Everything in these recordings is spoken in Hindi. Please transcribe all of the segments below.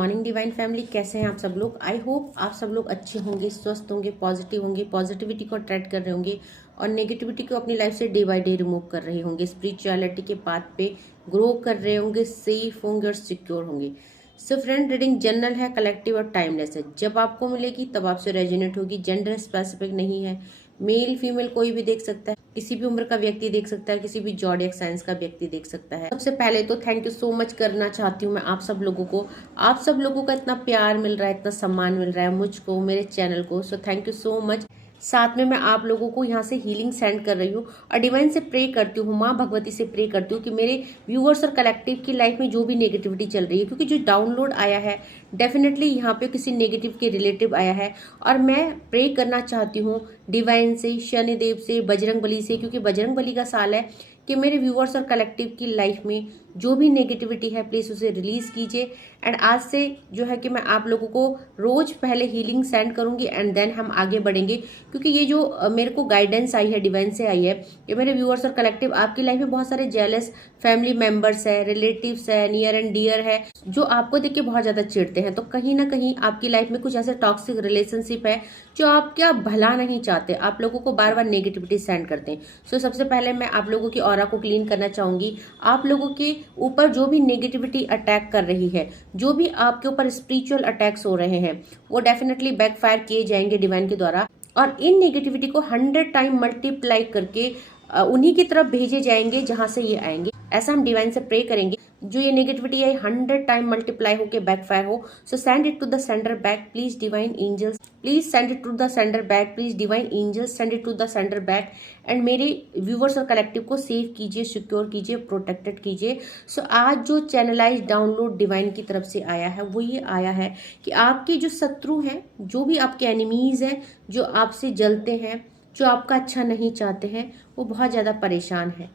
मॉर्निंग डिवाइन फैमिली, कैसे हैं आप सब लोग। आई होप आप सब लोग अच्छे होंगे, स्वस्थ होंगे, पॉजिटिव होंगे, पॉजिटिविटी को अट्रैक्ट कर रहे होंगे और नेगेटिविटी को अपनी लाइफ से डे बाय डे रिमूव कर रहे होंगे, स्पिरिचुअलिटी के पाथ पे ग्रो कर रहे होंगे, सेफ होंगे और सिक्योर होंगे। सो फ्रेंड, रीडिंग जनरल है, कलेक्टिव और टाइमलेस है। जब आपको मिलेगी तब आपसे रेजोनेट होगी। जेंडर स्पेसिफिक नहीं है, मेल फीमेल कोई भी देख सकता है, किसी भी उम्र का व्यक्ति देख सकता है, किसी भी जॉडियक साइंस का व्यक्ति देख सकता है। सबसे पहले तो थैंक यू सो मच करना चाहती हूँ मैं आप सब लोगों को। आप सब लोगों का इतना प्यार मिल रहा है, इतना सम्मान मिल रहा है मुझको, मेरे चैनल को। So thank you so much. साथ में मैं आप लोगों को यहाँ से हीलिंग सेंड कर रही हूँ और डिवाइन से प्रे करती हूँ, माँ भगवती से प्रे करती हूँ कि मेरे व्यूअर्स और कलेक्टिव की लाइफ में जो भी नेगेटिविटी चल रही है, क्योंकि जो डाउनलोड आया है डेफिनेटली यहाँ पे किसी नेगेटिव के रिलेटिव आया है और मैं प्रे करना चाहती हूँ डिवाइन से, शनिदेव से, बजरंग बली से, क्योंकि बजरंग बली का साल है, कि मेरे व्यूअर्स और कलेक्टिव की लाइफ में जो भी नेगेटिविटी है प्लीज उसे रिलीज कीजिए। एंड आज से जो है कि मैं आप लोगों को रोज पहले हीलिंग सेंड करूंगी एंड देन हम आगे बढ़ेंगे, क्योंकि ये जो मेरे को गाइडेंस आई है डिवाइन से आई है कि मेरे व्यूअर्स और कलेक्टिव आपकी लाइफ में बहुत सारे जेलस फैमिली मेंबर्स है, रिलेटिव्स है, नियर एंड डियर है, जो आपको देख के बहुत ज्यादा चिढ़ते हैं। तो कहीं ना कहीं आपकी लाइफ में कुछ ऐसे टॉक्सिक रिलेशनशिप है जो आपका भला नहीं चाहते, आप लोगों को बार बार नेगेटिविटी सेंड करते हैं। सो सबसे पहले मैं आप लोगों की ऑरा को क्लीन करना चाहूंगी। आप लोगों के ऊपर जो भी नेगेटिविटी अटैक कर रही है, जो भी आपके ऊपर स्पिरिचुअल अटैक्स हो रहे हैं, वो डेफिनेटली बैकफायर किए जाएंगे डिवाइन के द्वारा और इन नेगेटिविटी को 100 टाइम मल्टीप्लाई करके उन्हीं की तरफ भेजे जाएंगे जहां से ये आएंगे। ऐसा हम डिवाइन से प्रे करेंगे जो ये नेगेटिविटी है 100 टाइम मल्टीप्लाई होके बैकफायर हो। So send it to the sender back please divine angels, please send it to the sender back, please divine angels send it to the sender back and मेरे व्यूवर्स और कलेक्टिव को सेव कीजिए, सिक्योर कीजिए, प्रोटेक्टेड कीजिए। सो आज जो चैनलाइज डाउनलोड डिवाइन की तरफ से आया है वो ये आया है कि आपके जो शत्रु हैं, जो भी आपके एनिमीज हैं, जो आपसे जलते हैं, जो आपका अच्छा नहीं चाहते हैं, वो बहुत ज्यादा परेशान है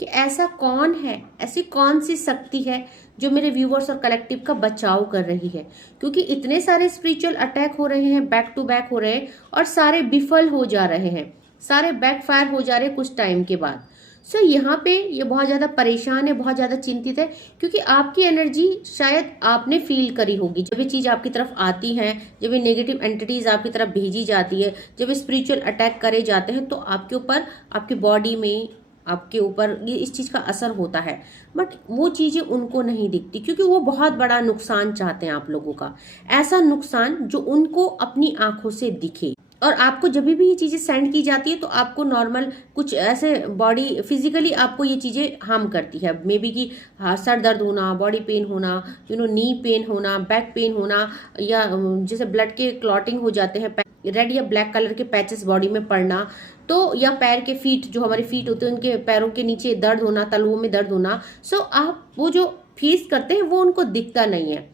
कि ऐसा कौन है, ऐसी कौन सी शक्ति है जो मेरे व्यूवर्स और कलेक्टिव का बचाव कर रही है, क्योंकि इतने सारे स्पिरिचुअल अटैक हो रहे हैं, बैक टू बैक हो रहे हैं और सारे विफल हो जा रहे हैं, सारे बैकफायर हो जा रहे हैं कुछ टाइम के बाद। सो यहाँ पे ये बहुत ज्यादा परेशान है, बहुत ज्यादा चिंतित है, क्योंकि आपकी एनर्जी शायद आपने फील करी होगी जब ये चीज आपकी तरफ आती है, जब ये नेगेटिव एंटिटीज आपकी तरफ भेजी जाती है, जब ये स्पिरिचुअल अटैक करे जाते हैं तो आपके ऊपर, आपकी बॉडी में, आपके ऊपर ये इस चीज का असर होता है। बट वो चीजें उनको नहीं दिखती, क्योंकि वो बहुत बड़ा नुकसान चाहते हैं आप लोगों का, ऐसा नुकसान जो उनको अपनी आंखों से दिखे। और आपको जब भी ये चीजें सेंड की जाती है तो आपको नॉर्मल कुछ ऐसे बॉडी फिजिकली आपको ये चीजें हार्म करती है, मे बी कि सर दर्द होना, बॉडी पेन होना, नी पेन होना, बैक पेन होना, या जैसे ब्लड के क्लॉटिंग हो जाते हैं, रेड या ब्लैक कलर के पैचेस बॉडी में पड़ना, तो या पैर के फीट, जो हमारे फीट होते हैं उनके पैरों के नीचे दर्द होना, तलुओं में दर्द होना। सो आप वो जो फेस करते हैं वो उनको दिखता नहीं है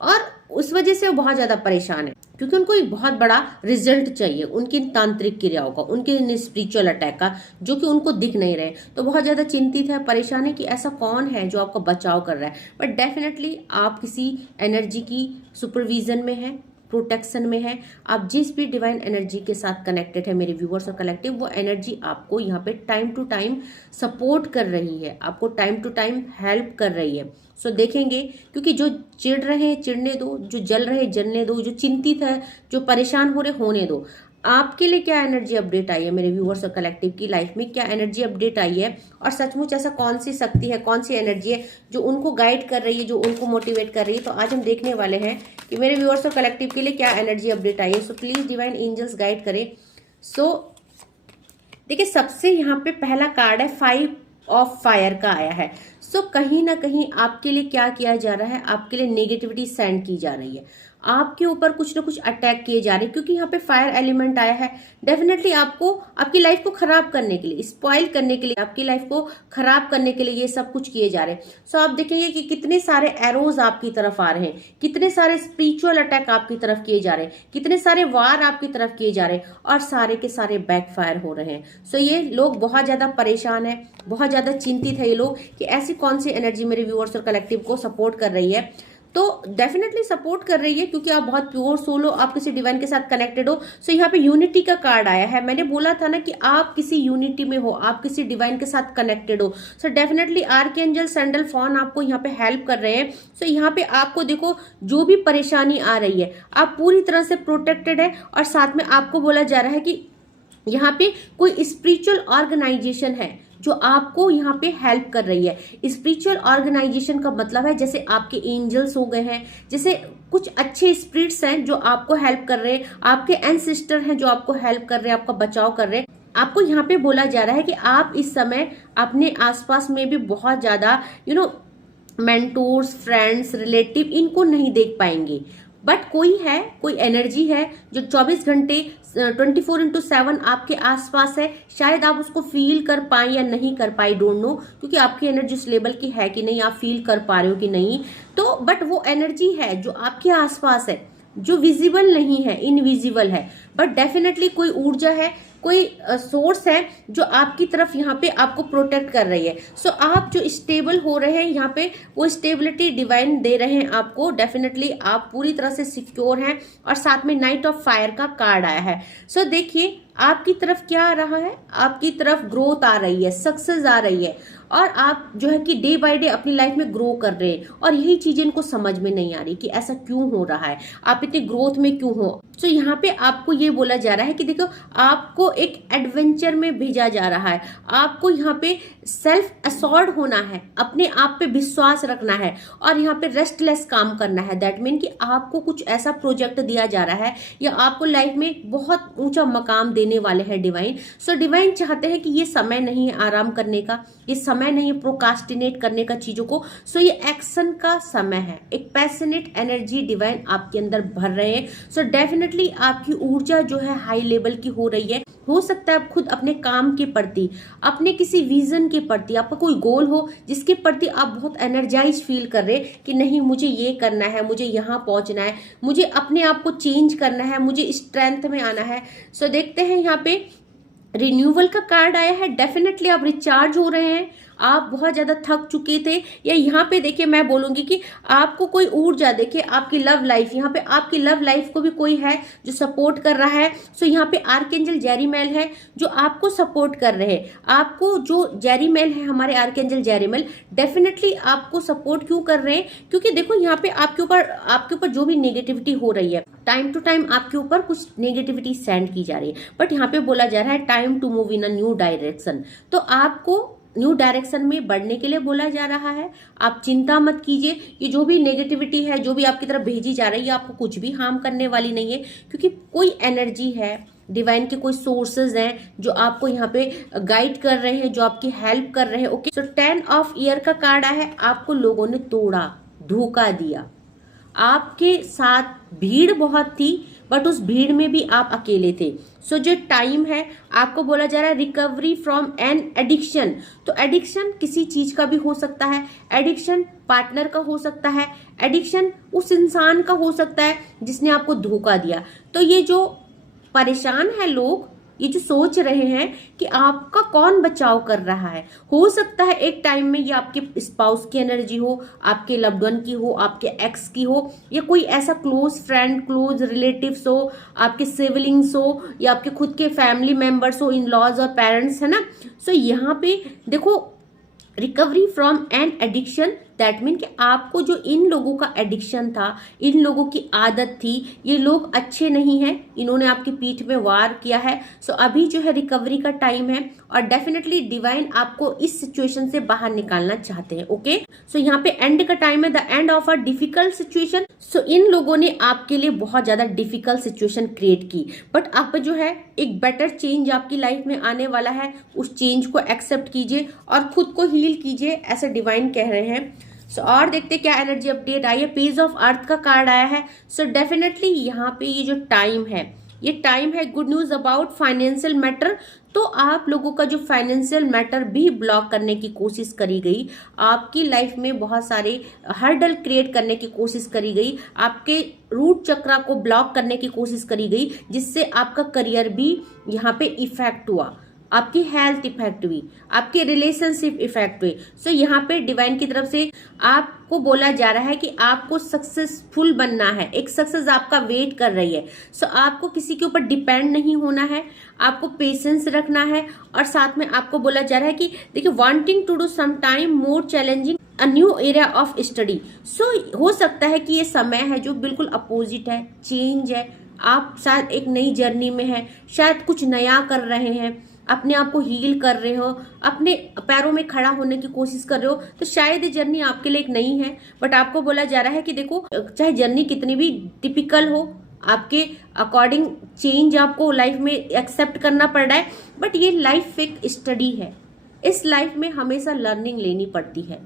और उस वजह से वो बहुत ज्यादा परेशान है, क्योंकि उनको एक बहुत बड़ा रिजल्ट चाहिए उनकी तांत्रिक क्रियाओं का, उनके स्पिरिचुअल अटैक का, जो कि उनको दिख नहीं रहे। तो बहुत ज्यादा चिंतित है, परेशान है कि ऐसा कौन है जो आपका बचाव कर रहा है। बट डेफिनेटली आप किसी एनर्जी की सुपरविजन में है, प्रोटेक्शन में है। आप जिस भी डिवाइन एनर्जी के साथ कनेक्टेड है मेरे व्यूअर्स और कलेक्टिव, वो एनर्जी आपको यहाँ पे टाइम टू टाइम सपोर्ट कर रही है, आपको टाइम टू टाइम हेल्प कर रही है। सो देखेंगे, क्योंकि जो चिढ़ रहे हैं चिढ़ने दो, जो जल रहे जलने दो, जो चिंतित है, जो परेशान हो रहे होने दो। आपके लिए क्या एनर्जी अपडेट आई है मेरे व्यूअर्स और कलेक्टिव की लाइफ में, क्या एनर्जी अपडेट आई है और सचमुच ऐसा कौन सी शक्ति है, कौन सी एनर्जी है जो उनको गाइड कर रही है, जो उनको मोटिवेट कर रही है। तो आज हम देखने वाले हैं कि मेरे व्यूअर्स और कलेक्टिव के लिए क्या एनर्जी अपडेट आई है। So please divine angels guide करें। सो देखिए, सबसे यहाँ पे पहला कार्ड है 5 ऑफ फायर का आया है। सो कहीं ना कहीं आपके लिए क्या किया जा रहा है, आपके लिए नेगेटिविटी सेंड की जा रही है, आपके ऊपर कुछ ना कुछ अटैक किए जा रहे हैं, क्योंकि यहाँ पे फायर एलिमेंट आया है। डेफिनेटली आपको आपकी लाइफ को खराब करने के लिए, स्पॉइल करने के लिए, आपकी लाइफ को खराब करने के लिए ये सब कुछ किए जा रहे हैं। सो आप देखेंगे कि कितने सारे एरोज आपकी तरफ आ रहे हैं, कितने सारे स्पिरिचुअल अटैक आपकी तरफ किए जा रहे हैं, कितने सारे वार आपकी तरफ किए जा रहे हैं और सारे के सारे बैकफायर हो रहे हैं। सो ये लोग बहुत ज्यादा परेशान है, बहुत ज्यादा चिंतित है ये लोग कि ऐसी कौन सी एनर्जी मेरे व्यूअर्स और कलेक्टिव को सपोर्ट कर रही है। तो डेफिनेटली सपोर्ट कर रही है, क्योंकि आप बहुत प्योर सोल हो, आप किसी डिवाइन के साथ कनेक्टेड हो। सो यहाँ पे यूनिटी का कार्ड आया है। मैंने बोला था ना कि आप किसी यूनिटी में हो, आप किसी डिवाइन के साथ कनेक्टेड हो। So definitely archangel Sandalphon आपको यहाँ पे हेल्प कर रहे हैं। सो यहाँ पे आपको देखो, जो भी परेशानी आ रही है आप पूरी तरह से प्रोटेक्टेड है। और साथ में आपको बोला जा रहा है कि यहाँ पे कोई स्पिरिचुअल ऑर्गेनाइजेशन है जो आपको यहाँ पे हेल्प कर रही है। स्पिरिचुअल ऑर्गेनाइजेशन का मतलब है जैसे आपके एंजल्स हो गए हैं, जैसे कुछ अच्छे स्पिरिट्स हैं जो आपको हेल्प कर रहे हैं, आपके एंसेस्टर हैं जो आपको हेल्प कर रहे हैं, आपका बचाव कर रहे हैं। आपको यहाँ पे बोला जा रहा है कि आप इस समय अपने आसपास में भी बहुत ज्यादा मेंटोर्स, फ्रेंड्स, रिलेटिव इनको नहीं देख पाएंगे, बट कोई है, कोई एनर्जी है जो 24 घंटे 24/7 आपके आसपास है। शायद आप उसको फील कर पाए या नहीं कर पाए, डोंट नो, क्योंकि आपकी एनर्जी उस लेवल की है कि नहीं, आप फील कर पा रहे हो कि नहीं। तो बट वो एनर्जी है जो आपके आसपास है, जो विजिबल नहीं है, इनविजिबल है, बट डेफिनेटली कोई ऊर्जा है, कोई सोर्स है जो आपकी तरफ यहाँ पे आपको प्रोटेक्ट कर रही है। सो आप जो स्टेबल हो रहे हैं यहाँ पे, वो स्टेबिलिटी डिवाइन दे रहे हैं आपको। डेफिनेटली आप पूरी तरह से सिक्योर हैं। और साथ में नाइट ऑफ फायर का कार्ड आया है। सो देखिए आपकी तरफ क्या आ रहा है, आपकी तरफ ग्रोथ आ रही है, सक्सेस आ रही है, और आप जो है कि डे बाय डे अपनी लाइफ में ग्रो कर रहे हैं। और यही चीजें इनको समझ में नहीं आ रही कि ऐसा क्यों हो रहा है, आप इतने ग्रोथ में क्यों हो। तो यहाँ पे आपको ये बोला जा रहा है कि देखो, आपको एक एडवेंचर में भेजा जा रहा है। आपको यहाँ पे सेल्फ असोर्ड होना है, अपने आप पे विश्वास रखना है, और यहाँ पे रेस्टलेस काम करना है। दैट मीन कि आपको कुछ ऐसा प्रोजेक्ट दिया जा रहा है, या आपको लाइफ में बहुत ऊंचा मकाम देने वाले हैं डिवाइन। सो डिवाइन चाहते हैं कि ये समय नहीं है आराम करने का, ये समय नहीं है प्रोकास्टिनेट करने का चीजों को। सो ये एक्शन का समय है। एक पैशनेट एनर्जी डिवाइन आपके अंदर भर रहे हैं। सो डेफिनेटली आपकी ऊर्जा जो है हाई लेवल की हो रही है। हो सकता है आप खुद अपने काम के प्रति, अपने किसी विजन के प्रति, आपका कोई गोल हो जिसके प्रति आप बहुत एनर्जाइज फील कर रहे हैं कि नहीं, मुझे ये करना है, मुझे यहाँ पहुंचना है, मुझे अपने आप को चेंज करना है, मुझे स्ट्रेंथ में आना है। सो देखते हैं यहाँ पे रिन्यूअल का कार्ड आया है। डेफिनेटली आप रिचार्ज हो रहे हैं, आप बहुत ज्यादा थक चुके थे, या यहाँ पे देखिए मैं बोलूंगी कि आपको कोई ऊर्जा, देखिए आपकी लव लाइफ, यहाँ पे आपकी लव लाइफ को भी कोई है जो सपोर्ट कर रहा है। सो यहाँ पे आर्कएंजल जेरिमेल है जो आपको सपोर्ट कर रहे हैं। आपको जो जेरिमेल है, हमारे आर्कएंजल जेरिमेल, डेफिनेटली आपको सपोर्ट क्यों कर रहे हैं, क्योंकि देखो यहाँ पे आपके ऊपर जो भी नेगेटिविटी हो रही है, टाइम टू टाइम आपके ऊपर कुछ नेगेटिविटी सेंड की जा रही है, बट यहाँ पे बोला जा रहा है time to move in a new direction. तो आपको न्यू डायरेक्शन में बढ़ने के लिए बोला जा रहा है। आप चिंता मत कीजिए, ये जो भी नेगेटिविटी है, जो भी आपकी तरफ भेजी जा रही है, आपको कुछ भी हार्म करने वाली नहीं है, क्योंकि कोई एनर्जी है, डिवाइन के कोई सोर्सेज हैं जो आपको यहाँ पे गाइड कर रहे हैं, जो आपकी हेल्प कर रहे हैं। ओके, सो 10 ऑफ ईयर का कार्ड है। आपको लोगों ने तोड़ा, धोखा दिया, आपके साथ भीड़ बहुत थी, बट उस भीड़ में भी आप अकेले थे। सो जो टाइम है, आपको बोला जा रहा है रिकवरी फ्रॉम एन एडिक्शन। तो एडिक्शन किसी चीज का भी हो सकता है, एडिक्शन पार्टनर का हो सकता है, एडिक्शन उस इंसान का हो सकता है जिसने आपको धोखा दिया। तो ये जो परेशान है लोग, ये जो सोच रहे हैं कि आपका कौन बचाव कर रहा है, हो सकता है एक टाइम में ये आपके स्पाउस की एनर्जी हो, आपके लव्ड वन की हो, आपके एक्स की हो, या कोई ऐसा क्लोज फ्रेंड, क्लोज रिलेटिव्स हो, आपके सिबलिंग्स हो, या आपके खुद के फैमिली मेंबर्स हो, इन लॉज और पेरेंट्स, है ना। सो यहाँ पे देखो, recovery from an addiction, that mean कि आपको जो इन लोगों का एडिक्शन था, इन लोगों की आदत थी, ये लोग अच्छे नहीं हैं, इन्होंने आपकी पीठ में वार किया है। सो अभी जो है रिकवरी का टाइम है, और डेफिनेटली डिवाइन आपको इस सिचुएशन से बाहर निकालना चाहते हैं। ओके, सो यहाँ पे एंड का टाइम है, the end of a difficult situation. So इन लोगों ने आपके लिए बहुत ज्यादा डिफिकल्ट सिचुएशन क्रिएट की, बट आप जो है एक बेटर चेंज आपकी लाइफ में आने वाला है। उस चेंज को एक्सेप्ट कीजिए और खुद को हील कीजिए, ऐसे डिवाइन कह रहे हैं। सो और देखते क्या एनर्जी अपडेट आई है। पेज ऑफ अर्थ का कार्ड आया है। सो डेफिनेटली यहाँ पे ये जो टाइम है, ये टाइम है good news about financial matter. तो आप लोगों का जो फाइनेंशियल मैटर भी ब्लॉक करने की कोशिश करी गई, आपकी लाइफ में बहुत सारे हर्डल क्रिएट करने की कोशिश करी गई, आपके रूट चक्रा को ब्लॉक करने की कोशिश करी गई, जिससे आपका करियर भी यहाँ पे इफेक्ट हुआ। आपकी हेल्थ इफेक्ट हुई, आपके रिलेशनशिप इफेक्ट हुए। सो यहाँ पे डिवाइन की तरफ से आपको बोला जा रहा है कि आपको सक्सेसफुल बनना है, एक सक्सेस आपका वेट कर रही है। सो आपको किसी के ऊपर डिपेंड नहीं होना है, आपको पेशेंस रखना है। और साथ में आपको बोला जा रहा है कि देखिए, wanting to do some time more challenging a new area of study. So हो सकता है कि ये समय है जो बिल्कुल अपोजिट है, चेंज है, आप शायद एक नई जर्नी में है, शायद कुछ नया कर रहे हैं, अपने आप को हील कर रहे हो, अपने पैरों में खड़ा होने की कोशिश कर रहे हो। तो शायद ये जर्नी आपके लिए एक नई है, बट आपको बोला जा रहा है कि देखो, चाहे जर्नी कितनी भी टिपिकल हो, आपके अकॉर्डिंग चेंज आपको लाइफ में एक्सेप्ट करना पड़ रहा है, बट ये लाइफ एक स्टडी है। इस लाइफ में हमेशा लर्निंग लेनी पड़ती है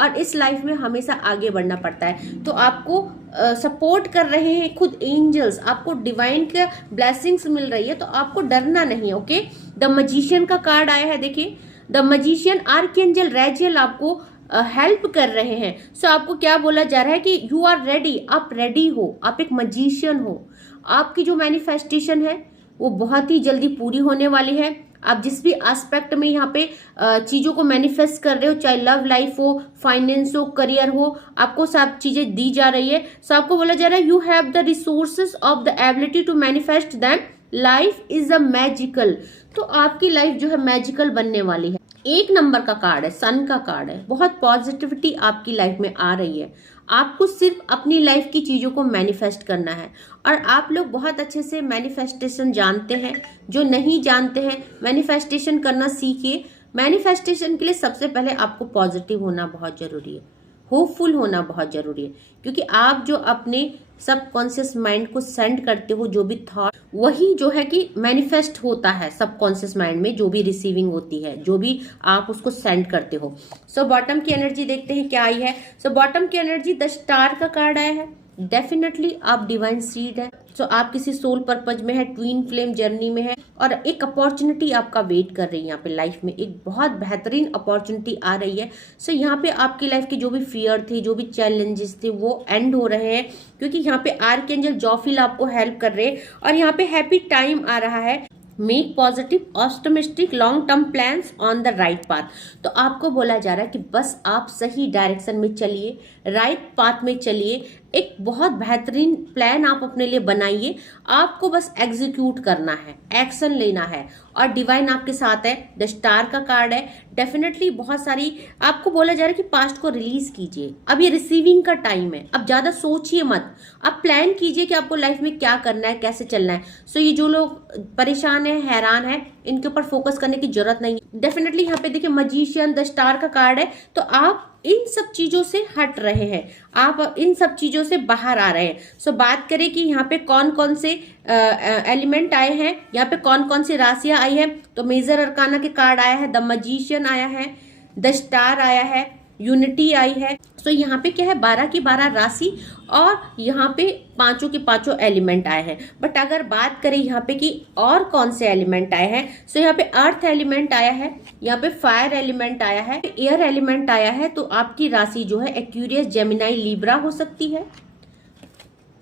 और इस लाइफ में हमेशा आगे बढ़ना पड़ता है। तो आपको सपोर्ट कर रहे हैं खुद एंजल्स, आपको डिवाइन के ब्लेसिंग्स मिल रही है, तो आपको डरना नहीं है। ओके, द मैजिशियन का कार्ड आया है, देखिए द मैजिशियन आर्कएंजल रैजियल आपको हेल्प कर रहे हैं। सो आपको क्या बोला जा रहा है कि यू आर रेडी, आप रेडी हो, आप एक मैजिशियन हो। आपकी जो मैनिफेस्टेशन है वो बहुत ही जल्दी पूरी होने वाली है। आप जिस भी एस्पेक्ट में यहाँ पे चीजों को मैनिफेस्ट कर रहे हो, चाहे लव लाइफ हो, फाइनेंस हो, करियर हो, आपको सब चीजें दी जा रही है। सो आपको बोला जा रहा है you have the resources of the ability to manifest them, life is a magical. तो आपकी लाइफ जो है मैजिकल बनने वाली है। एक नंबर का कार्ड है, सन का कार्ड है, बहुत पॉजिटिविटी आपकी लाइफ में आ रही है। आपको सिर्फ अपनी लाइफ की चीजों को मैनिफेस्ट करना है। और आप लोग बहुत अच्छे से मैनिफेस्टेशन जानते हैं, जो नहीं जानते हैं मैनिफेस्टेशन करना सीखिए। मैनिफेस्टेशन के लिए सबसे पहले आपको पॉजिटिव होना बहुत जरूरी है, होपफुल होना बहुत जरूरी है, क्योंकि आप जो अपने सबकॉन्शियस माइंड को सेंड करते हो, जो भी थॉट, वही जो है कि मैनिफेस्ट होता है सबकॉन्शियस माइंड में। जो भी रिसीविंग होती है, जो भी आप उसको सेंड करते हो। सो बॉटम की एनर्जी देखते हैं क्या आई है। सो बॉटम की एनर्जी द स्टार का कार्ड आया है। डेफिनेटली आप डिवाइन सीड है। सो आप किसी सोल पर्पज में है, ट्विन फ्लेम जर्नी में है, और एक अपॉर्चुनिटी आपका वेट कर रही है यहाँ पे लाइफ में। एक बहुत बेहतरीन अपॉर्चुनिटी आ रही है। सो यहाँ पे आपकी लाइफ की जो भी फियर थे, जो भी चैलेंजेस थे, वो एंड हो रहे हैं, क्योंकि यहाँ पे आर्कएंजल जॉफिल आपको हेल्प कर रहे हैं। और यहाँ पे हैप्पी टाइम आ रहा है। Make positive optimistic long term plans on the right path. तो आपको बोला जा रहा है कि बस आप सही डायरेक्शन में चलिए, राइट पाथ में चलिए। एक बहुत बेहतरीन प्लान आप अपने लिए बनाइए, आपको बस एग्जीक्यूट करना है, एक्शन लेना है, और डिवाइन आपके साथ है। द स्टार का कार्ड है। डेफिनेटली बहुत सारी आपको बोला जा रहा है कि पास्ट को रिलीज कीजिए, अब ये रिसीविंग का टाइम है। अब ज्यादा सोचिए मत, अब प्लान कीजिए कि आपको लाइफ में क्या करना है, कैसे चलना है। सो ये जो लोग परेशान है, हैरान है, इनके ऊपर फोकस करने की जरूरत नहीं है। डेफिनेटली यहाँ पे देखिए मैजिशियन द स्टार का कार्ड है, तो आप इन सब चीजों से हट रहे हैं, आप इन सब चीजों से बाहर आ रहे हैं। सो बात करें कि यहाँ पे कौन कौन से एलिमेंट आए हैं, यहाँ पे कौन कौन सी राशियां आई है, तो मेजर अरकाना के कार्ड आया है, द मैजिशियन आया है, द स्टार आया है, यूनिटी आई है। सो यहाँ पे क्या है, 12 की 12 राशि, और यहाँ पे पांचों के पांचों एलिमेंट आए हैं। बट अगर बात करें यहाँ पे कि और कौन से एलिमेंट आए हैं, सो यहाँ पे अर्थ एलिमेंट आया है, यहाँ पे फायर एलिमेंट आया है, एयर एलिमेंट आया है। तो आपकी राशि जो है एक्यूरियस, जेमिनाई, लिब्रा हो सकती है।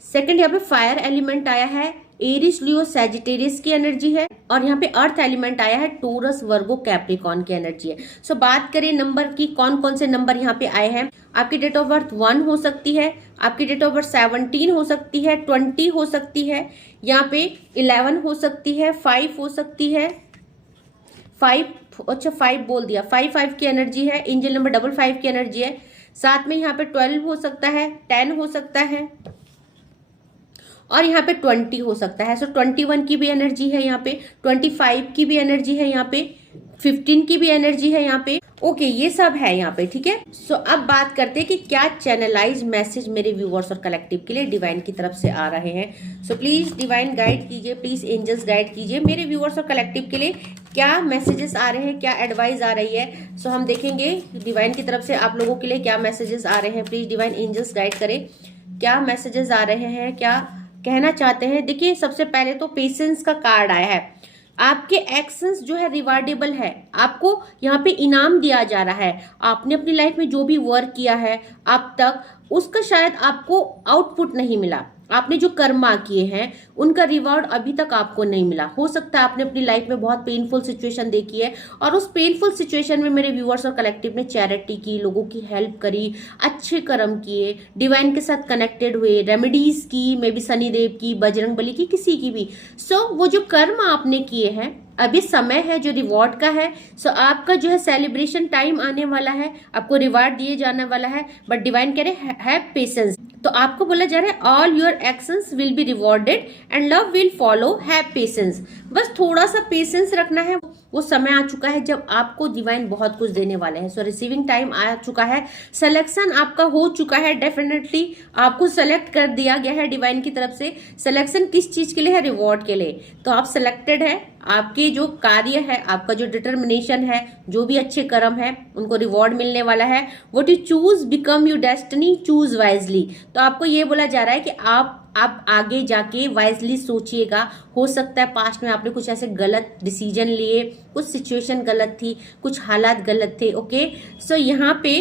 सेकंड यहाँ पे फायर एलिमेंट आया है, एरिस, लियो, सैजिटेरियस की एनर्जी है। और यहाँ पे अर्थ एलिमेंट आया है, टोरस, वर्गो, कैप्रिकॉन की एनर्जी है। सो बात करें नंबर की, कौन कौन से नंबर यहाँ पे आए हैं। आपकी डेट ऑफ बर्थ 1 हो सकती है, आपकी डेट ऑफ बर्थ 17 हो सकती है, 20 हो सकती है, यहाँ पे 11 हो सकती है, 5 हो सकती है, 5 बोल दिया, 5 की एनर्जी है, एंजल नंबर 55 की एनर्जी है। साथ में यहाँ पे 12 हो सकता है, 10 हो सकता है, और यहाँ पे 20 हो सकता है। सो 21 की भी एनर्जी है यहाँ पे, 25 की भी एनर्जी है यहाँ पे, 15 की भी एनर्जी है यहाँ पे। ओके, ये सब है यहाँ पे, ठीक है। सो अब बात करते हैं कि क्या चैनलाइज मैसेज मेरे व्यूअर्स और कलेक्टिव के लिए डिवाइन की तरफ से आ रहे हैं। सो प्लीज डिवाइन गाइड कीजिए, प्लीज एंजल्स गाइड कीजिए मेरे व्यूअर्स और कलेक्टिव के लिए क्या मैसेजेस आ रहे हैं, क्या एडवाइस आ रही है। सो हम देखेंगे डिवाइन की तरफ से आप लोगों के लिए क्या मैसेजेस आ रहे हैं। प्लीज डिवाइन एंजल्स गाइड करें, क्या मैसेजेस आ रहे हैं, क्या कहना चाहते हैं। देखिए, सबसे पहले तो पेशेंस का कार्ड आया है। आपके एक्शंस जो है रिवार्डेबल है, आपको यहाँ पे इनाम दिया जा रहा है। आपने अपनी लाइफ में जो भी वर्क किया है अब तक, उसका शायद आपको आउटपुट नहीं मिला, आपने जो कर्मा किए हैं उनका रिवॉर्ड अभी तक आपको नहीं मिला। हो सकता है आपने अपनी लाइफ में बहुत पेनफुल सिचुएशन देखी है और उस पेनफुल सिचुएशन में मेरे व्यूअर्स और कलेक्टिव ने चैरिटी की, लोगों की हेल्प करी, अच्छे कर्म किए, डिवाइन के साथ कनेक्टेड हुए, रेमेडीज की, मे बी शनिदेव की, बजरंग बली की, किसी की भी। सो वो जो कर्म आपने किए हैं, अभी समय है जो रिवॉर्ड का है। सो आपका जो है सेलिब्रेशन टाइम आने वाला है, आपको रिवॉर्ड दिए जाने वाला है। बट डिवाइन कह रहे हैव पेशेंस। तो आपको बोला जा रहा है all your actions will be rewarded and love will follow, have patience. बस थोड़ा सा पेशेंस रखना है। वो समय आ चुका है जब आपको डिवाइन बहुत कुछ देने वाले हैं। सो रिसीविंग टाइम आ चुका है, सिलेक्शन आपका हो चुका है। डेफिनेटली आपको सेलेक्ट कर दिया गया है डिवाइन की तरफ से। सिलेक्शन किस चीज के लिए है? रिवॉर्ड के लिए। तो आप सिलेक्टेड है। आपके जो कार्य है, आपका जो डिटर्मिनेशन है, जो भी अच्छे कर्म है, उनको रिवॉर्ड मिलने वाला है। What you choose become your destiny, choose wisely. तो आपको ये बोला जा रहा है कि आप आगे जाके वाइजली सोचिएगा। हो सकता है पास्ट में आपने कुछ ऐसे गलत डिसीजन लिए, कुछ सिचुएशन गलत थी, कुछ हालात गलत थे। ओके, सो यहाँ पे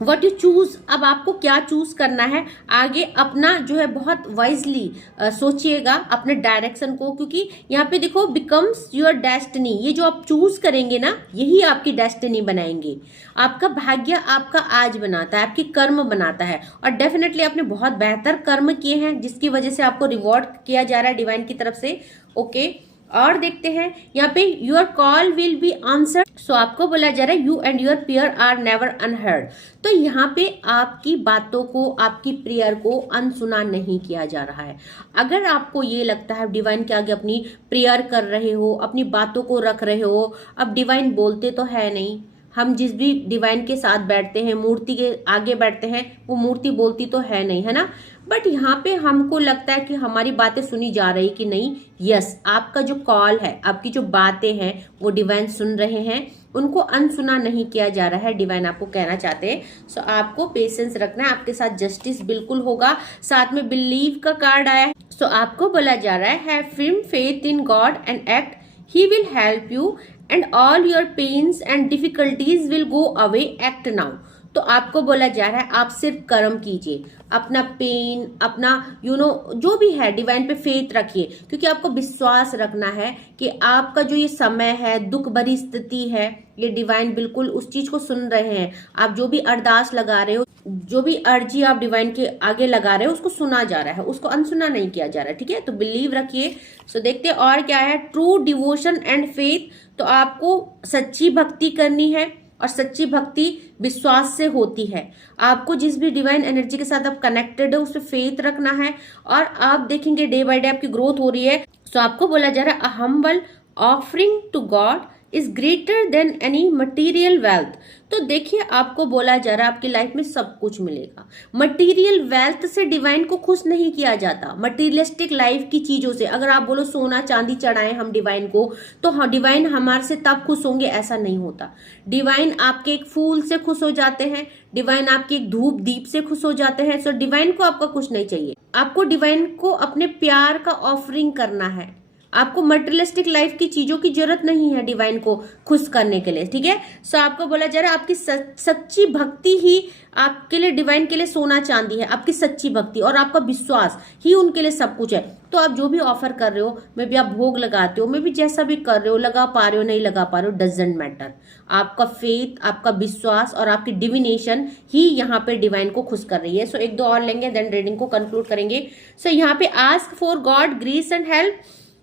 वट यू चूज, अब आपको क्या चूज करना है आगे अपना जो है बहुत वाइजली सोचिएगा अपने डायरेक्शन को, क्योंकि यहाँ पे देखो बिकम्स योर डेस्टिनी, ये जो आप चूज करेंगे ना यही आपकी डेस्टिनी बनाएंगे। आपका भाग्य आपका आज बनाता है, आपकी कर्म बनाता है। और डेफिनेटली आपने बहुत बेहतर कर्म किए हैं जिसकी वजह से आपको रिवॉर्ड किया जा रहा है डिवाइन की तरफ से। ओके, और देखते हैं यहाँ पे your call will be answer. So आपको बोला जा रहा है you and your prayer are never unheard. तो यहाँ पे आपकी बातों को, आपकी प्रेयर को अनसुना नहीं किया जा रहा है। अगर आपको ये लगता है डिवाइन के आगे अपनी प्रेयर कर रहे हो, अपनी बातों को रख रहे हो, अब डिवाइन बोलते तो है नहीं। हम जिस भी डिवाइन के साथ बैठते हैं, मूर्ति के आगे बैठते हैं, वो मूर्ति बोलती तो है नहीं, है ना। बट यहाँ पे हमको लगता है कि हमारी बातें सुनी जा रही कि नहीं। यस, आपका जो कॉल है, आपकी जो बातें हैं वो डिवाइन सुन रहे हैं, उनको अनसुना नहीं किया जा रहा है। डिवाइन आपको कहना चाहते हैं। सो आपको पेशेंस रखना है, आपके साथ जस्टिस बिल्कुल होगा। साथ में बिलीव का कार्ड आया है। सो आपको बोला जा रहा है have firm faith in God and act, he will help you and all your pains and difficulties will go away, act now. तो आपको बोला जा रहा है आप सिर्फ कर्म कीजिए, अपना पेन, अपना जो भी है डिवाइन पे फेथ रखिए, क्योंकि आपको विश्वास रखना है कि आपका जो ये समय है, दुख भरी स्थिति है, ये डिवाइन बिल्कुल उस चीज को सुन रहे हैं। आप जो भी अरदास लगा रहे हो, जो भी अर्जी आप डिवाइन के आगे लगा रहे हो, उसको सुना जा रहा है, उसको अनसुना नहीं किया जा रहा है। ठीक है, तो बिलीव रखिए। सो देखते हैं और क्या है। ट्रू डिवोशन एंड फेथ, तो आपको सच्ची भक्ति करनी है और सच्ची भक्ति विश्वास से होती है। आपको जिस भी डिवाइन एनर्जी के साथ आप कनेक्टेड है उस पर फेथ रखना है और आप देखेंगे डे बाय डे आपकी ग्रोथ हो रही है। सो आपको बोला जा रहा है a humble offering to God is greater than any material wealth. तो देखिए आपको बोला जा रहा है आपकी लाइफ में सब कुछ मिलेगा। मटीरियल वेल्थ से डिवाइन को खुश नहीं किया जाता, मटीरियलिस्टिक लाइफ की चीजों से। अगर आप बोलो सोना चांदी चढ़ाएं हम डिवाइन को, तो हाँ डिवाइन हमारे से तब खुश होंगे, ऐसा नहीं होता। डिवाइन आपके एक फूल से खुश हो जाते हैं, डिवाइन आपके एक धूप दीप से खुश हो जाते हैं। सो डिवाइन को आपका कुछ नहीं चाहिए, आपको डिवाइन को अपने प्यार का ऑफरिंग करना है। आपको मटेरियलिस्टिक लाइफ की चीजों की जरूरत नहीं है डिवाइन को खुश करने के लिए। ठीक है, सो आपको बोला जा रहा है आपकी सच्ची भक्ति ही आपके लिए, डिवाइन के लिए सोना चांदी है। आपकी सच्ची भक्ति और आपका विश्वास ही उनके लिए सब कुछ है। तो आप जो भी ऑफर कर रहे हो, मे भी आप भोग लगाते हो, मे भी जैसा भी कर रहे हो, लगा पा रहे हो नहीं लगा पा रहे हो, डजेंट मैटर। आपका फेथ, आपका विश्वास और आपकी डिविनेशन ही यहाँ पे डिवाइन को खुश कर रही है। सो एक दो और लेंगे, देन रीडिंग को कंक्लूड करेंगे। सो यहाँ पे ask for God grace and help,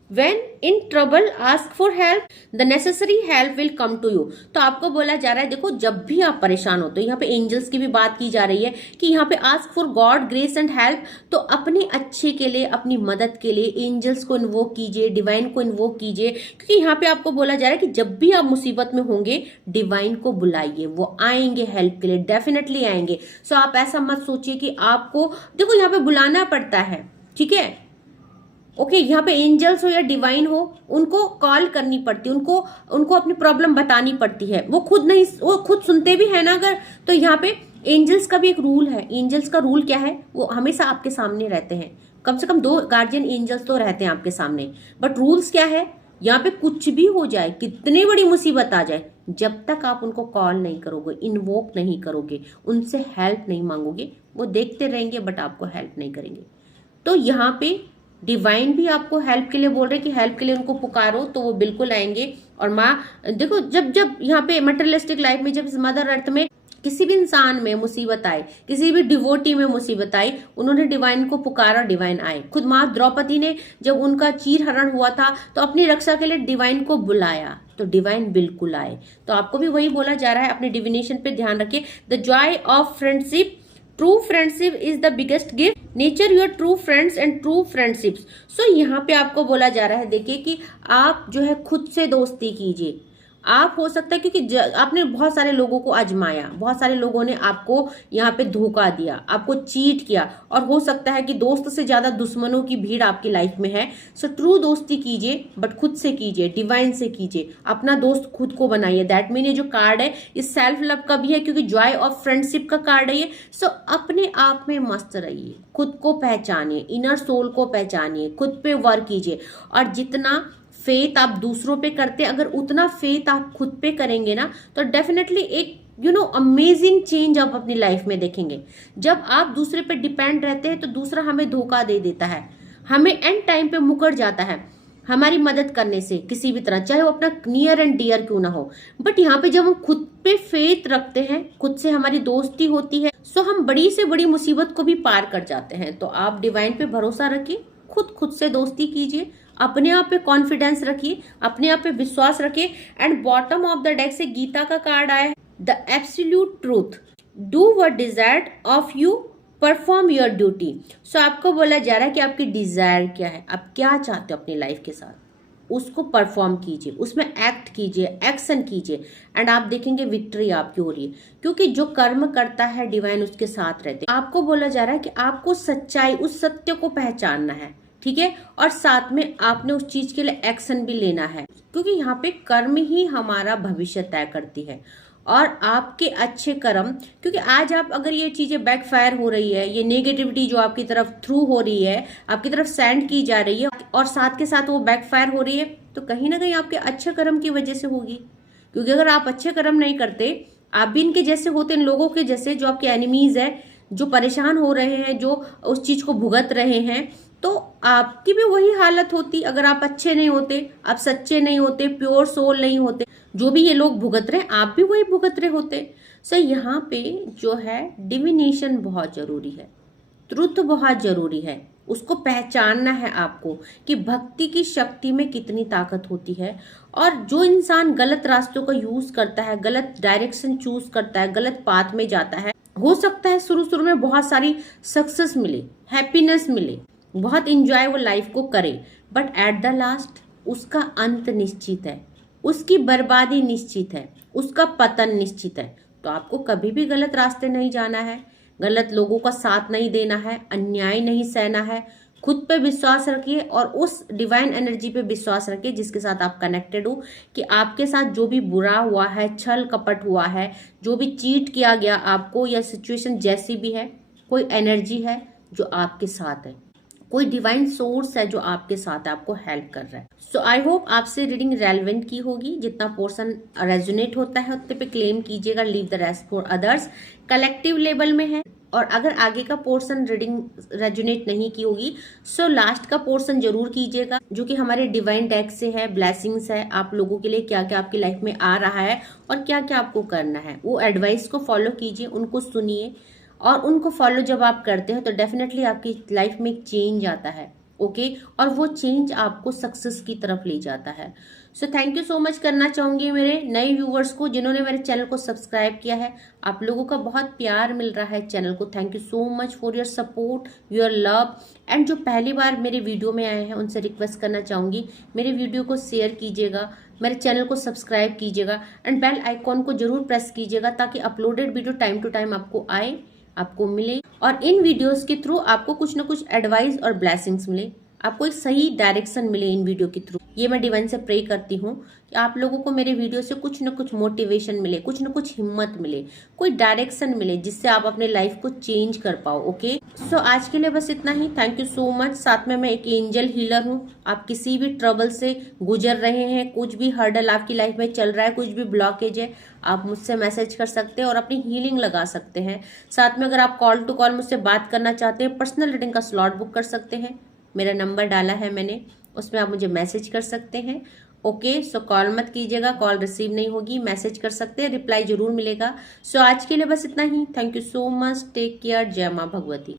When in trouble ask for help, the necessary help will come to you। तो आपको बोला जा रहा है देखो जब भी आप परेशान होते हो, यहाँ पे एंजल्स की भी बात की जा रही है कि यहाँ पे ask for God grace and help. तो अपने अच्छे के लिए, अपनी मदद के लिए एंजल्स को इन्वोक कीजिए, डिवाइन को इन्वोक कीजिए, क्योंकि यहाँ पे आपको बोला जा रहा है कि जब भी आप मुसीबत में होंगे डिवाइन को बुलाइए, वो आएंगे हेल्प के लिए, डेफिनेटली आएंगे। सो आप ऐसा मत सोचिए कि आपको, देखो यहाँ पे बुलाना पड़ता है। ठीक है, ओके, यहाँ पे एंजल्स हो या डिवाइन हो, उनको कॉल करनी पड़ती है, उनको अपनी प्रॉब्लम बतानी पड़ती है। वो खुद सुनते भी है ना अगर, तो यहाँ पे एंजल्स का भी एक रूल है। एंजल्स का रूल क्या है, वो हमेशा आपके सामने रहते हैं। कम से कम 2 गार्जियन एंजल्स तो रहते हैं आपके सामने। बट रूल्स क्या है, यहाँ पे कुछ भी हो जाए, कितनी बड़ी मुसीबत आ जाए, जब तक आप उनको कॉल नहीं करोगे, इन्वोक नहीं करोगे, उनसे हेल्प नहीं मांगोगे, वो देखते रहेंगे बट आपको हेल्प नहीं करेंगे। तो यहाँ पे डिवाइन भी आपको हेल्प के लिए बोल रहे हैं कि हेल्प के लिए उनको पुकारो तो वो बिल्कुल आएंगे। और माँ देखो, जब जब यहाँ पे मटेरियलिस्टिक लाइफ में, जब मदर अर्थ में किसी भी इंसान में मुसीबत आए, किसी भी डिवोटी में मुसीबत आई, उन्होंने डिवाइन को पुकारा, डिवाइन आए। खुद माँ द्रौपदी ने जब उनका चीरहरण हुआ था तो अपनी रक्षा के लिए डिवाइन को बुलाया, तो डिवाइन बिल्कुल आए। तो आपको भी वही बोला जा रहा है, अपने डिविनेशन पे ध्यान रखिए। The joy of friendship, true friendship is the biggest gift, nature your true friends and true friendships. So यहाँ पे आपको बोला जा रहा है, देखिए कि आप जो है खुद से दोस्ती कीजिए। आप हो सकता है क्योंकि आपने बहुत सारे लोगों को आजमाया, बहुत सारे लोगों ने आपको यहाँ पे धोखा दिया, आपको चीट किया, और हो सकता है कि दोस्त से ज्यादा दुश्मनों की भीड़ आपकी लाइफ में है। सो ट्रू दोस्ती कीजिए, बट खुद से कीजिए, डिवाइन से कीजिए, अपना दोस्त खुद को बनाइए। दैट मीन ये जो कार्ड है इस सेल्फ लव का भी है, क्योंकि जॉय ऑफ फ्रेंडशिप का कार्ड है ये। सो अपने आप में मस्त रहिए, खुद को पहचानिए, इनर सोल को पहचानिए, खुद पे वर्क कीजिए। और जितना फेथ आप दूसरों पे करते हैं, अगर उतना फेथ आप खुद पे करेंगे ना, तो डेफिनेटली एक अमेजिंग चेंज आप अपनी लाइफ में देखेंगे। जब आप दूसरे पे डिपेंड रहते हैं तो दूसरा हमें धोखा दे देता है, हमें एंड टाइम पे मुकर जाता है हमारी मदद करने से किसी भी तरह, चाहे वो अपना नियर एंड डियर क्यों ना हो। बट यहाँ पे जब हम खुद पे फेथ रखते हैं, खुद से हमारी दोस्ती होती है, सो हम बड़ी से बड़ी मुसीबत को भी पार कर जाते हैं। तो आप डिवाइन पे भरोसा रखिए, खुद से दोस्ती कीजिए, अपने आप पे कॉन्फिडेंस रखिए, अपने आप पे विश्वास रखिए। And bottom of the deck से गीता का कार्ड आया है, the absolute truth, do what desired of you, perform your duty. So आपको बोला जा रहा है कि आपकी डिजायर क्या है, आप क्या चाहते हो अपनी लाइफ के साथ, उसको परफॉर्म कीजिए, उसमें एक्ट कीजिए, एक्शन कीजिए, एंड आप देखेंगे विक्ट्री आपकी हो रही है। क्योंकि जो कर्म करता है डिवाइन उसके साथ रहते हैं। आपको बोला जा रहा है कि आपको सच्चाई, उस सत्य को पहचानना है, ठीक है, और साथ में आपने उस चीज के लिए एक्शन भी लेना है, क्योंकि यहाँ पे कर्म ही हमारा भविष्य तय करती है। और आपके अच्छे कर्म, क्योंकि आज आप अगर ये चीजें बैकफायर हो रही है, ये नेगेटिविटी जो आपकी तरफ थ्रू हो रही है, आपकी तरफ सेंड की जा रही है, और साथ के साथ वो बैकफायर हो रही है, तो कहीं ना कहीं आपके अच्छे कर्म की वजह से होगी। क्योंकि अगर आप अच्छे कर्म नहीं करते, आप भी इनके जैसे होते, इन लोगों के जैसे जो आपके एनिमीज है, जो परेशान हो रहे हैं, जो उस चीज को भुगत रहे हैं, तो आपकी भी वही हालत होती। अगर आप अच्छे नहीं होते, आप सच्चे नहीं होते, प्योर सोल नहीं होते, जो भी ये लोग भुगत रहे हैं आप भी वही भुगत रहे होते। सो यहाँ पे जो है डिविनेशन बहुत जरूरी है, ट्रुथ बहुत जरूरी है, उसको पहचानना है आपको कि भक्ति की शक्ति में कितनी ताकत होती है। और जो इंसान गलत रास्तों का यूज करता है, गलत डायरेक्शन चूज करता है, गलत पाथ में जाता है, हो सकता है शुरू में बहुत सारी सक्सेस मिले, हैप्पीनेस मिले, बहुत इंजॉय वो लाइफ को करे, बट एट द लास्ट उसका अंत निश्चित है, उसकी बर्बादी निश्चित है, उसका पतन निश्चित है। तो आपको कभी भी गलत रास्ते नहीं जाना है, गलत लोगों का साथ नहीं देना है, अन्याय नहीं सहना है। खुद पे विश्वास रखिए और उस डिवाइन एनर्जी पे विश्वास रखिए जिसके साथ आप कनेक्टेड हो, कि आपके साथ जो भी बुरा हुआ है, छल कपट हुआ है, जो भी चीट किया गया आपको, या सिचुएशन जैसी भी है, कोई एनर्जी है जो आपके साथ है, कोई डिवाइन सोर्स है जो आपके साथ है, आपको हेल्प कर रहा है। सो आई होप आपसे रीडिंग रेलेवेंट की होगी। जितना पोर्शन रेजोनेट होता है उतने पे क्लेम कीजिएगा, leave the rest for others. Collective level में है, और अगर आगे का पोर्शन रीडिंग रेजोनेट नहीं की होगी, सो लास्ट का पोर्शन जरूर कीजिएगा, जो कि हमारे डिवाइन डेक से है, ब्लेसिंग्स है, आप लोगों के लिए क्या क्या आपकी लाइफ में आ रहा है और क्या क्या आपको करना है। वो एडवाइस को फॉलो कीजिए, उनको सुनिए, और उनको फॉलो जब आप करते हो तो डेफिनेटली आपकी लाइफ में एक चेंज आता है, ओके, और वो चेंज आपको सक्सेस की तरफ ले जाता है। So thank you so much करना चाहूंगी मेरे नए व्यूवर्स को जिन्होंने मेरे चैनल को सब्सक्राइब किया है। आप लोगों का बहुत प्यार मिल रहा है चैनल को, thank you so much for your support, your love. And जो पहली बार मेरे वीडियो में आए हैं उनसे रिक्वेस्ट करना चाहूंगी, मेरे वीडियो को शेयर कीजिएगा, मेरे चैनल को सब्सक्राइब कीजिएगा, एंड बेल आइकॉन को जरूर प्रेस कीजिएगा, ताकि uploaded video time to time आपको आए, आपको मिले, और इन वीडियोस के थ्रू आपको कुछ ना कुछ एडवाइस और ब्लेसिंग्स मिले, आपको एक सही डायरेक्शन मिले इन वीडियो के थ्रू। ये मैं डिवाइन से प्रे करती हूँ कि आप लोगों को मेरे वीडियो से कुछ ना कुछ मोटिवेशन मिले, कुछ ना कुछ हिम्मत मिले, कोई डायरेक्शन मिले, जिससे आप अपने लाइफ को चेंज कर पाओ, ओके। सो आज के लिए बस इतना ही। Thank you so much. साथ में मैं एक एंजल हीलर हूँ। आप किसी भी ट्रबल से गुजर रहे हैं, कुछ भी हर्डल आपकी लाइफ में चल रहा है, कुछ भी ब्लॉकेज है, आप मुझसे मैसेज कर सकते हैं और अपनी हीलिंग लगा सकते हैं। साथ में अगर आप कॉल टू कॉल मुझसे बात करना चाहते हैं, पर्सनल रीडिंग का स्लॉट बुक कर सकते हैं। मेरा नंबर डाला है मैंने, उसमें आप मुझे मैसेज कर सकते हैं। ओके, सो कॉल मत कीजिएगा, कॉल रिसीव नहीं होगी, मैसेज कर सकते हैं, रिप्लाई जरूर मिलेगा। सो आज के लिए बस इतना ही। Thank you so much, take care, जय माँ भगवती।